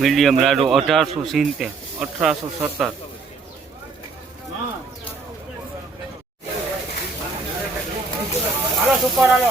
Medium રાડો અઢારસો સિત્તેર અઠારસો સત્તર. હાલો સુપર હાલો.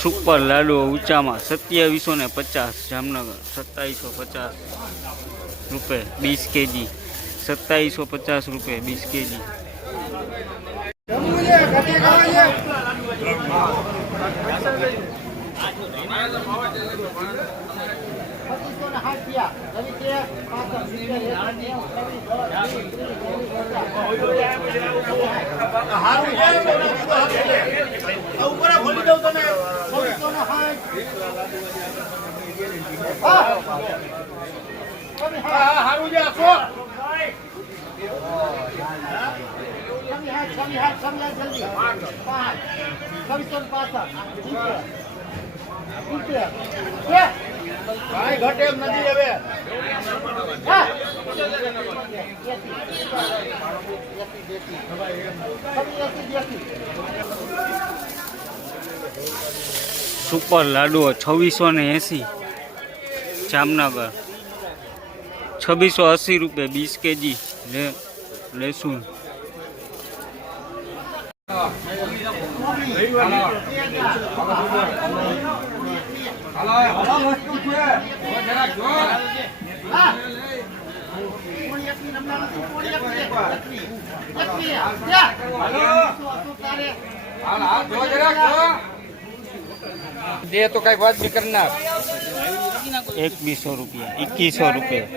સુપર લાડુ ઊંચામાં સત્યાવીસો ને પચાસ, જામનગર સત્તાવીસો પચાસ રૂપે બીસ કેજી. સત્તાવીસો પચાસ રૂપે બીસ કેજી. ઉપર ખોલી દઉં તમે હા હા હારું જે આખો કાંઈ ઘટે એમ નથી હવે. સુપર લાડુઓ છવ્વીસો ને એંસી. જામનગર. છવ્વીસો અસી રૂપિયા બીસ કેજી લે લહેસુન હાલો હાલો વસ્તુ છે જો જરાક જો હાલ હાલ જો જરાક જો દે તો કઈ વાત બી કરી નાખ એકવીસો રૂપિયા એકવીસો રૂપિયા.